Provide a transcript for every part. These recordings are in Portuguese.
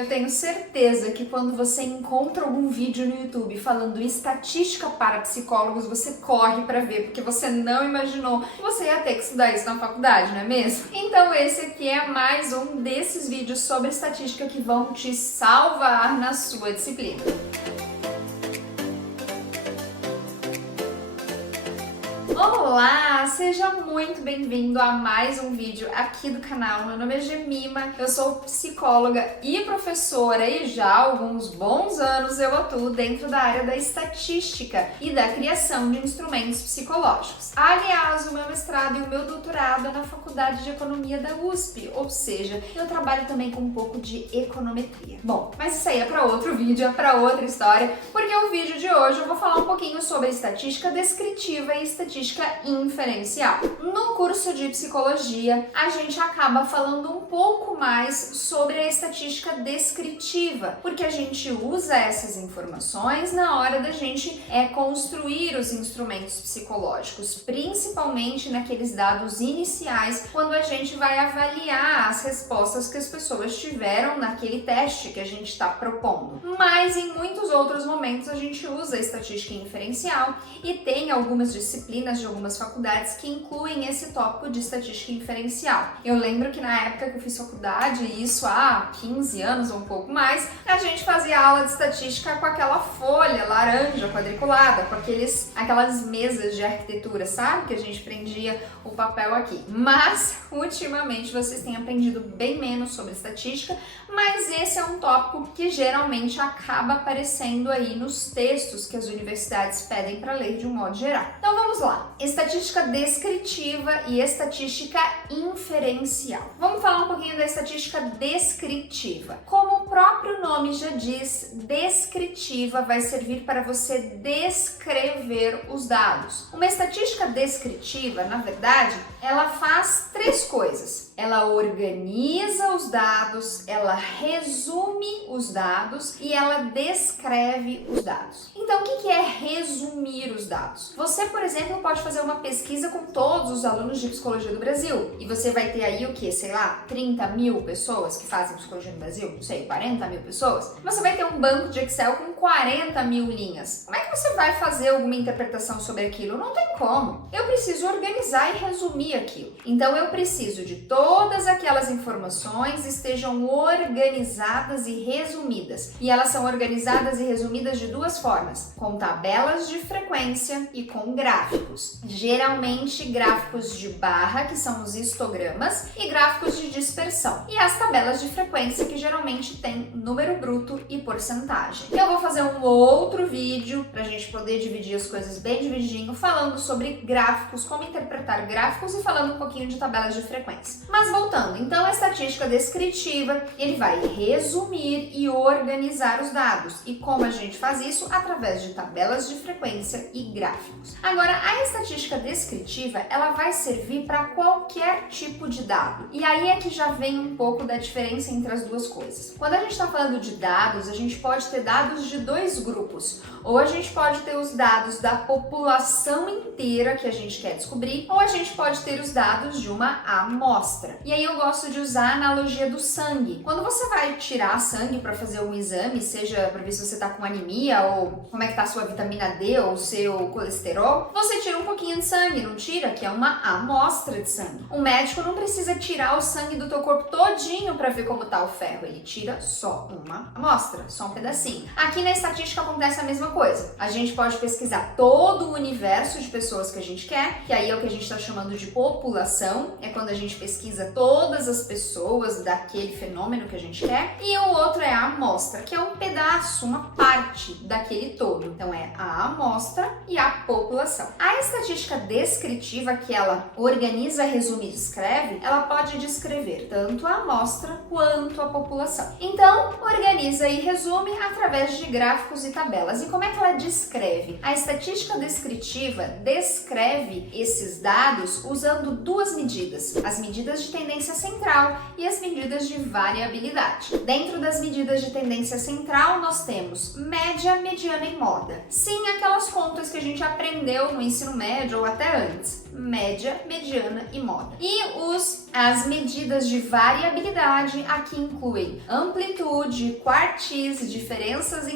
Eu tenho certeza que quando você encontra algum vídeo no YouTube falando estatística para psicólogos, você corre para ver, porque você não imaginou que você ia ter que estudar isso na faculdade, não é mesmo? Então esse aqui é mais um desses vídeos sobre estatística que vão te salvar na sua disciplina. Olá, seja muito bem-vindo a mais um vídeo aqui do canal. Meu nome é Gemima, eu sou psicóloga e professora e já há alguns bons anos eu atuo dentro da área da estatística e da criação de instrumentos psicológicos. Aliás, o meu mestrado e o meu doutorado é na Faculdade de Economia da USP, ou seja, eu trabalho também com um pouco de econometria. Bom, mas isso aí é para outro vídeo, é para outra história, porque o vídeo de hoje eu vou falar um pouquinho sobre estatística descritiva e estatística inferencial. No curso de psicologia, a gente acaba falando um pouco mais sobre a estatística descritiva, porque a gente usa essas informações na hora da gente construir os instrumentos psicológicos, principalmente naqueles dados iniciais, quando a gente vai avaliar as respostas que as pessoas tiveram naquele teste que a gente está propondo. Mas em muitos outros momentos a gente usa a estatística inferencial e tem algumas disciplinas de algumas faculdades que incluem esse tópico de estatística inferencial. Eu lembro que na época que eu fiz faculdade, isso há 15 anos ou um pouco mais, a gente fazia aula de estatística com aquela folha laranja quadriculada, com aquelas mesas de arquitetura, sabe? Que a gente prendia o papel aqui. Mas, ultimamente, vocês têm aprendido bem menos sobre estatística, mas esse é um tópico que geralmente acaba aparecendo aí nos textos que as universidades pedem para ler de um modo geral. Então vamos lá. Estatística descritiva e estatística inferencial. Vamos falar um pouquinho da estatística descritiva. Como o próprio nome já diz, descritiva vai servir para você descrever os dados. Uma estatística descritiva, na verdade, ela faz três coisas. Ela organiza os dados, ela resume os dados e ela descreve os dados. Então, o que é resumir os dados? Você, por exemplo, pode fazer uma pesquisa com todos os alunos de psicologia do Brasil e você vai ter aí o que? Sei lá, 30 mil pessoas que fazem psicologia no Brasil? Não sei, 40 mil pessoas? Você vai ter um banco de Excel com 40 mil linhas. Como é que você vai fazer alguma interpretação sobre aquilo? Não tem como. Eu preciso organizar e resumir aquilo. Então, eu preciso de todas aquelas informações estejam organizadas e resumidas. E elas são organizadas e resumidas de duas formas, com tabelas de frequência e com gráficos. Geralmente gráficos de barra, que são os histogramas, e gráficos de dispersão. E as tabelas de frequência, que geralmente tem número bruto e porcentagem. Eu vou fazer um outro vídeo pra gente poder dividir as coisas bem divididinho, falando sobre gráficos, como interpretar gráficos e falando um pouquinho de tabelas de frequência. Mas voltando, então a estatística descritiva, ele vai resumir e organizar os dados. E como a gente faz isso? Através de tabelas de frequência e gráficos. Agora, a estatística descritiva, ela vai servir para qualquer tipo de dado. E aí é que já vem um pouco da diferença entre as duas coisas. Quando a gente está falando de dados, a gente pode ter dados de dois grupos. Ou a gente pode ter os dados da população inteira que a gente quer descobrir, ou a gente pode ter os dados de uma amostra. E aí eu gosto de usar a analogia do sangue. Quando você vai tirar sangue para fazer um exame, seja para ver se você está com anemia ou como é que tá a sua vitamina D ou o seu colesterol, você tira um pouquinho de sangue, não tira? Que é uma amostra de sangue. O médico não precisa tirar o sangue do teu corpo todinho para ver como tá o ferro, ele tira só uma amostra, só um pedacinho. Aqui na estatística acontece a mesma coisa. A gente pode pesquisar todo o universo de pessoas que a gente quer, que aí é o que a gente está chamando de população, é quando a gente pesquisa todas as pessoas daquele fenômeno que a gente quer, e o outro é a amostra, que é um pedaço, uma parte daquele todo. Então é a amostra e a população. A estatística descritiva, que ela organiza, resume e descreve, ela pode descrever tanto a amostra quanto a população. Então, organiza e resume através de gráficos e tabelas. E como é que ela descreve? A estatística descritiva descreve esses dados usando duas medidas: as medidas de tendência central e as medidas de variabilidade. Dentro das medidas de tendência central, nós temos média, mediana e moda. Sim, aquelas contas que a gente aprendeu no ensino médio ou até antes. média, mediana e moda. E as medidas de variabilidade aqui incluem amplitude, quartis, diferenças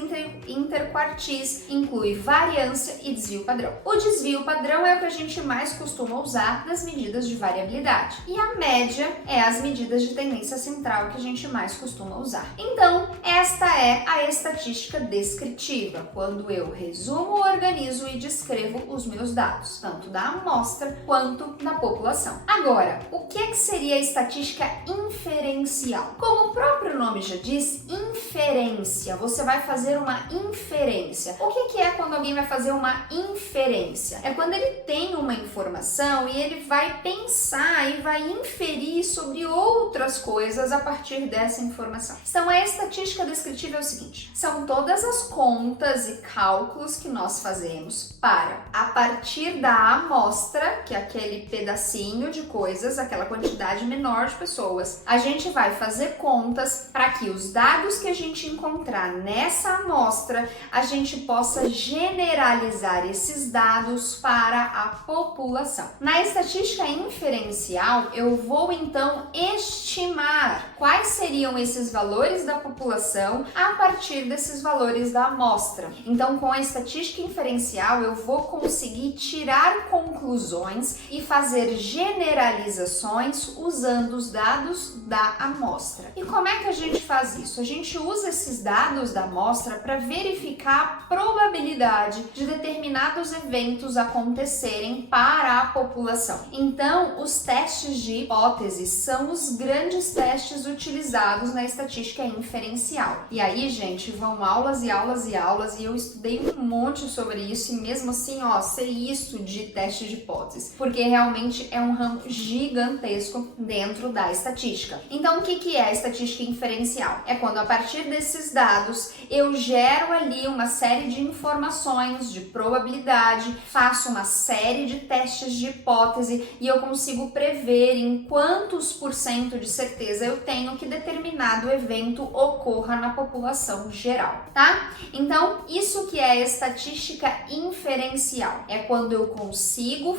interquartis, inclui variância e desvio padrão. O desvio padrão é o que a gente mais costuma usar das medidas de variabilidade. E a média é as medidas de tendência central que a gente mais costuma usar. Então, esta é a estatística descritiva, quando eu resumo, organizo e descrevo os meus dados, tanto da amostra quanto da população. Agora, o que seria a estatística inferencial? Como o próprio nome já diz, inferência. Você vai fazer uma inferência. O que é quando alguém vai fazer uma inferência? É quando ele tem uma informação e ele vai pensar e vai inferir sobre outras coisas a partir dessa informação. Então, a estatística descritiva é o seguinte: são todas as contas e cálculos que nós fazemos para, a partir da amostra, que é aquele pedacinho de coisas, aquela quantidade menor de pessoas, a gente vai fazer contas para que os dados que a gente encontrar nessa amostra, a gente possa generalizar esses dados para a população. Na estatística inferencial, eu vou então estimar quais seriam esses valores da população a partir desses valores da amostra. Então, com a estatística inferencial, eu vou conseguir tirar conclusões e fazer generalizações usando os dados da amostra. E como é que a gente faz isso? A gente usa esses dados da amostra para verificar a probabilidade de determinados eventos acontecerem para a população. Então, os testes de hipótese são os grandes testes utilizados na estatística inferencial. E aí, gente, vão aulas e aulas e aulas, e eu estudei um monte sobre isso, e mesmo assim, sei isso de teste de hipótese, porque realmente é um ramo gigantesco dentro da estatística. Então, o que é a estatística inferencial? É quando, a partir desses dados, eu gero ali uma série de informações de probabilidade, faço uma série de testes de hipótese e eu consigo prever em quantos % de certeza eu tenho que determinado evento ocorra na população geral, tá? Então, isso que é a estatística inferencial. É quando eu consigo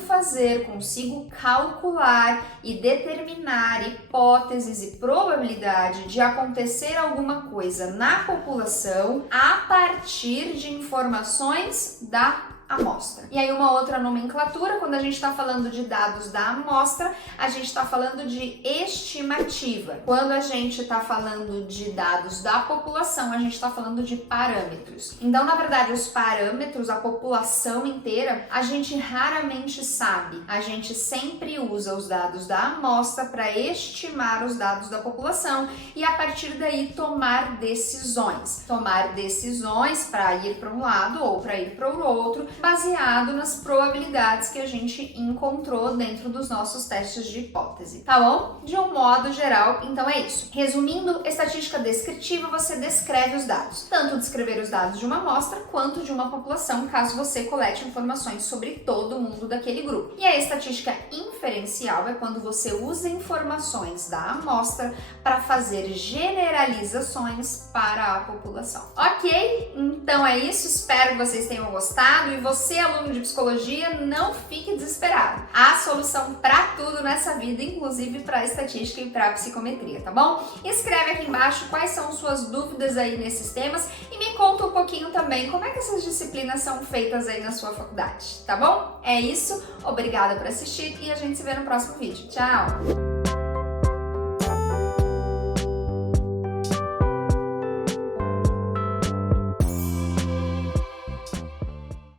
calcular e determinar hipóteses e probabilidade de acontecer alguma coisa na população a partir de informações da amostra. E aí, uma outra nomenclatura, quando a gente está falando de dados da amostra, a gente está falando de estimativa. Quando a gente está falando de dados da população, a gente está falando de parâmetros. Então, na verdade, os parâmetros, a população inteira, a gente raramente sabe. A gente sempre usa os dados da amostra para estimar os dados da população e, a partir daí, tomar decisões. Tomar decisões para ir para um lado ou para ir para o outro, baseado nas probabilidades que a gente encontrou dentro dos nossos testes de hipótese, tá bom? De um modo geral, então é isso. Resumindo, estatística descritiva, você descreve os dados. Tanto descrever os dados de uma amostra, quanto de uma população, caso você colete informações sobre todo mundo daquele grupo. E a estatística inferencial é quando você usa informações da amostra para fazer generalizações para a população. Ok? Então é isso, espero que vocês tenham gostado. E você, aluno de psicologia, não fique desesperado. Há solução para tudo nessa vida, inclusive para estatística e para psicometria, tá bom? Escreve aqui embaixo quais são suas dúvidas aí nesses temas e me conta um pouquinho também como é que essas disciplinas são feitas aí na sua faculdade, tá bom? É isso, obrigada por assistir e a gente se vê no próximo vídeo. Tchau!